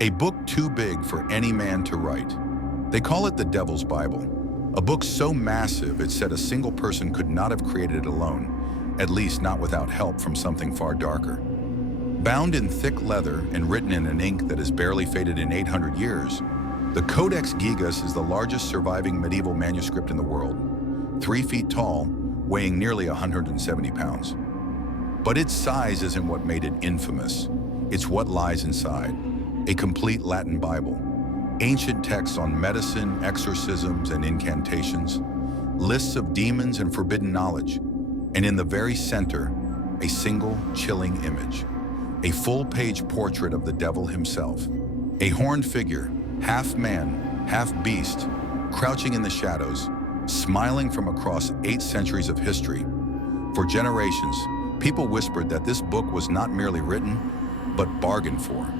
A book too big for any man to write. They call it the Devil's Bible. A book so massive it said a single person could not have created it alone, at least not without help from something far darker. Bound in thick leather and written in an ink that has barely faded in 800 years, the Codex Gigas is the largest surviving medieval manuscript in the world, 3 feet tall, weighing nearly 170 pounds. But its size isn't what made it infamous. It's what lies inside. A complete Latin Bible. Ancient texts on medicine, exorcisms, and incantations. Lists of demons and forbidden knowledge. And in the very center, a single chilling image. A full-page portrait of the devil himself. A horned figure, half man, half beast, crouching in the shadows, smiling from across 8 centuries of history. For generations, people whispered that this book was not merely written, but bargained for,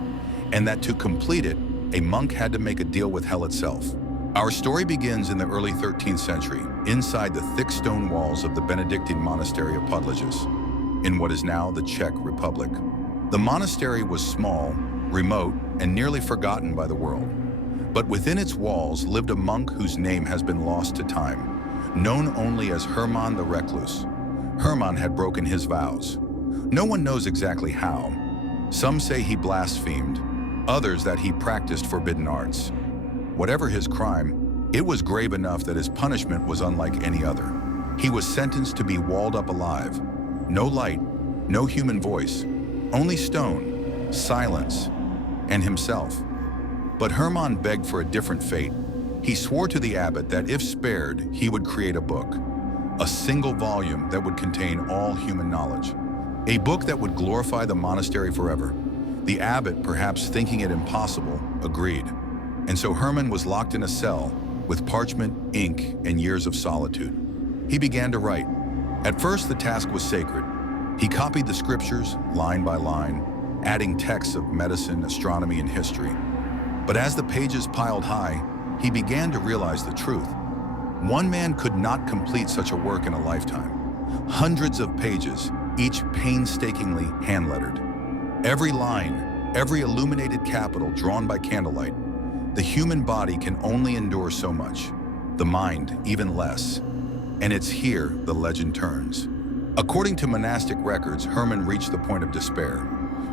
and that to complete it, a monk had to make a deal with hell itself. Our story begins in the early 13th century, inside the thick stone walls of the Benedictine monastery of Podlages, in what is now the Czech Republic. The monastery was small, remote, and nearly forgotten by the world. But within its walls lived a monk whose name has been lost to time, known only as Hermann the Recluse. Hermann had broken his vows. No one knows exactly how. Some say he blasphemed, others that he practiced forbidden arts. Whatever his crime, it was grave enough that his punishment was unlike any other. He was sentenced to be walled up alive. No light, no human voice, only stone, silence, and himself. But Hermann begged for a different fate. He swore to the abbot that if spared, he would create a book. A single volume that would contain all human knowledge. A book that would glorify the monastery forever. The abbot, perhaps thinking it impossible, agreed. And so Hermann was locked in a cell with parchment, ink, and years of solitude. He began to write. At first, the task was sacred. He copied the scriptures, line by line, adding texts of medicine, astronomy, and history. But as the pages piled high, he began to realize the truth. One man could not complete such a work in a lifetime. Hundreds of pages, each painstakingly hand-lettered. Every line, every illuminated capital drawn by candlelight. The human body can only endure so much, the mind even less. And it's here the legend turns. According to monastic records, Hermann reached the point of despair.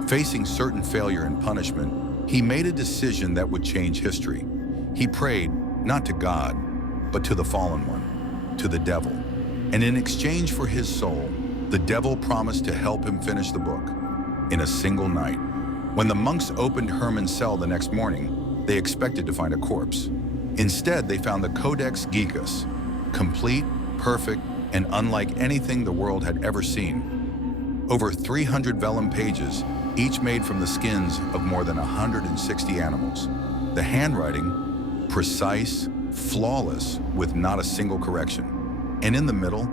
Facing certain failure and punishment, he made a decision that would change history. He prayed, not to God, but to the fallen one, to the devil. And in exchange for his soul, the devil promised to help him finish the book in a single night. When the monks opened Hermann's cell the next morning, they expected to find a corpse. Instead, they found the Codex Gigas, complete, perfect, and unlike anything the world had ever seen. Over 300 vellum pages, each made from the skins of more than 160 animals. The handwriting, precise, flawless, with not a single correction. And in the middle,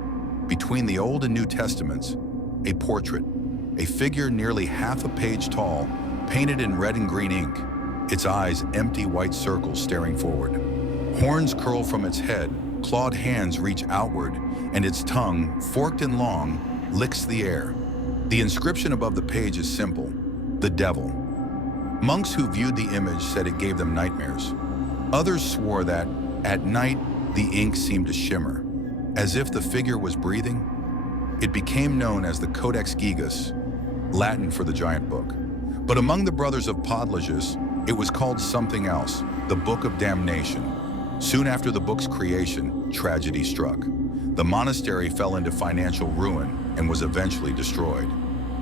between the Old and New Testaments, a portrait, a figure nearly half a page tall, painted in red and green ink, its eyes empty white circles staring forward. Horns curl from its head, clawed hands reach outward, and its tongue, forked and long, licks the air. The inscription above the page is simple: the devil. Monks who viewed the image said it gave them nightmares. Others swore that, at night, the ink seemed to shimmer, as if the figure was breathing. It became known as the Codex Gigas, Latin for the giant book. But among the brothers of Podlages, it was called something else, the Book of Damnation. Soon after the book's creation, tragedy struck. The monastery fell into financial ruin and was eventually destroyed.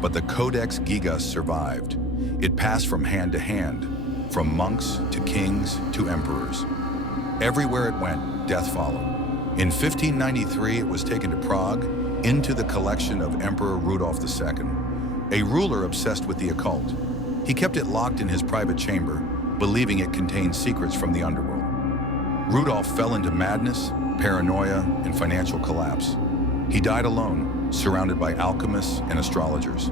But the Codex Gigas survived. It passed from hand to hand, from monks to kings to emperors. Everywhere it went, death followed. In 1593, it was taken to Prague, into the collection of Emperor Rudolf II, a ruler obsessed with the occult. He kept it locked in his private chamber, believing it contained secrets from the underworld. Rudolf fell into madness, paranoia, and financial collapse. He died alone, surrounded by alchemists and astrologers.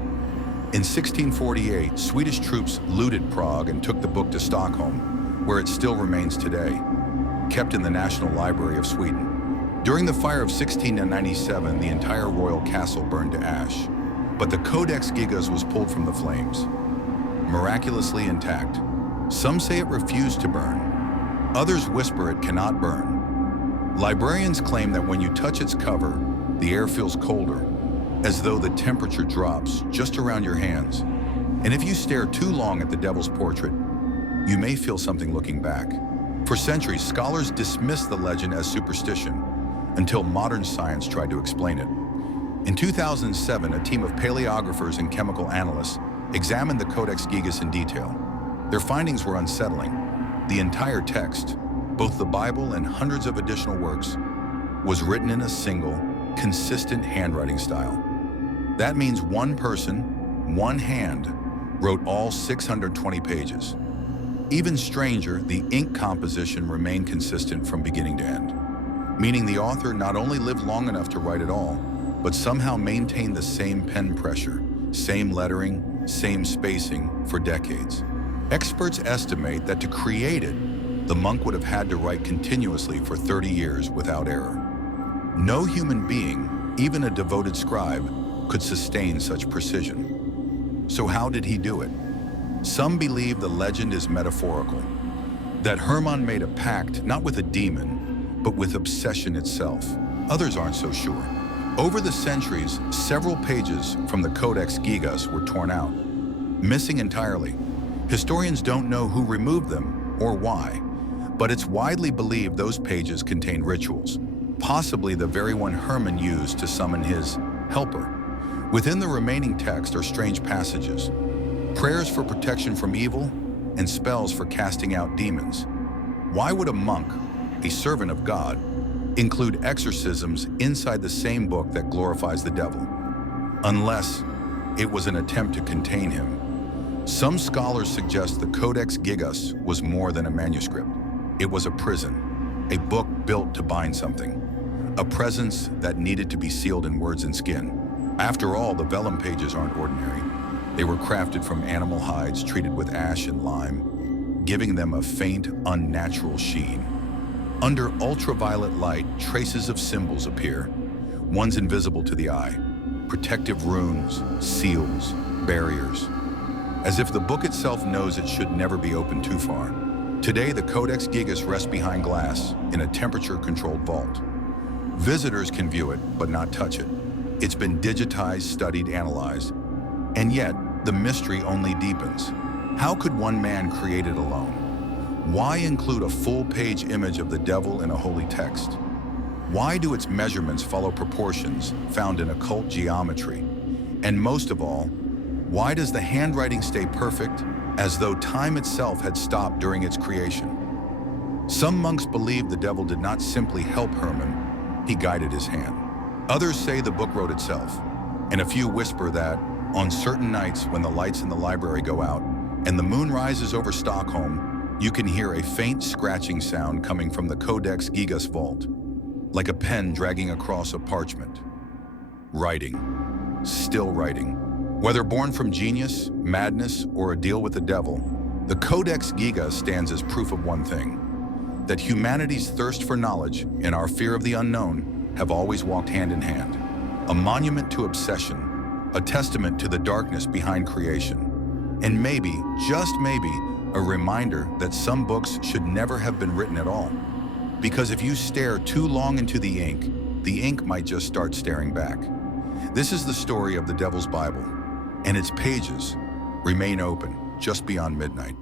In 1648, Swedish troops looted Prague and took the book to Stockholm, where it still remains today, kept in the National Library of Sweden. During the fire of 1697, the entire royal castle burned to ash, but the Codex Gigas was pulled from the flames, miraculously intact. Some say it refused to burn. Others whisper it cannot burn. Librarians claim that when you touch its cover, the air feels colder, as though the temperature drops just around your hands. And if you stare too long at the devil's portrait, you may feel something looking back. For centuries, scholars dismissed the legend as superstition until modern science tried to explain it. In 2007, a team of paleographers and chemical analysts examined the Codex Gigas in detail. Their findings were unsettling. The entire text, both the Bible and hundreds of additional works, was written in a single, consistent handwriting style. That means one person, one hand, wrote all 620 pages. Even stranger, the ink composition remained consistent from beginning to end, meaning the author not only lived long enough to write it all, but somehow maintained the same pen pressure, same lettering, same spacing for decades. Experts estimate that to create it, the monk would have had to write continuously for 30 years without error. No human being, even a devoted scribe, could sustain such precision. So how did he do it? Some believe the legend is metaphorical, that Hermann made a pact not with a demon, but with obsession itself. Others aren't so sure. Over the centuries, several pages from the Codex Gigas were torn out, missing entirely. Historians don't know who removed them or why, but it's widely believed those pages contain rituals, possibly the very one Hermann used to summon his helper. Within the remaining text are strange passages, prayers for protection from evil and spells for casting out demons. Why would a monk, a servant of God, include exorcisms inside the same book that glorifies the devil? Unless it was an attempt to contain him. Some scholars suggest the Codex Gigas was more than a manuscript. It was a prison, a book built to bind something, a presence that needed to be sealed in words and skin. After all, the vellum pages aren't ordinary. They were crafted from animal hides treated with ash and lime, giving them a faint, unnatural sheen. Under ultraviolet light, traces of symbols appear, ones invisible to the eye, protective runes, seals, barriers, as if the book itself knows it should never be opened too far. Today, the Codex Gigas rests behind glass in a temperature-controlled vault. Visitors can view it, but not touch it. It's been digitized, studied, analyzed, and yet the mystery only deepens. How could one man create it alone? Why include a full-page image of the devil in a holy text? Why do its measurements follow proportions found in occult geometry? And most of all, why does the handwriting stay perfect, as though time itself had stopped during its creation? Some monks believe the devil did not simply help Hermann, he guided his hand. Others say the book wrote itself, and a few whisper that, on certain nights when the lights in the library go out and the moon rises over Stockholm, you can hear a faint scratching sound coming from the Codex Gigas vault, like a pen dragging across a parchment. Writing, still writing. Whether born from genius, madness, or a deal with the devil, the Codex Gigas stands as proof of one thing, that humanity's thirst for knowledge and our fear of the unknown have always walked hand in hand. A monument to obsession, a testament to the darkness behind creation, and maybe, just maybe, a reminder that some books should never have been written at all. Because if you stare too long into the ink might just start staring back. This is the story of the Devil's Bible, and its pages remain open just beyond midnight.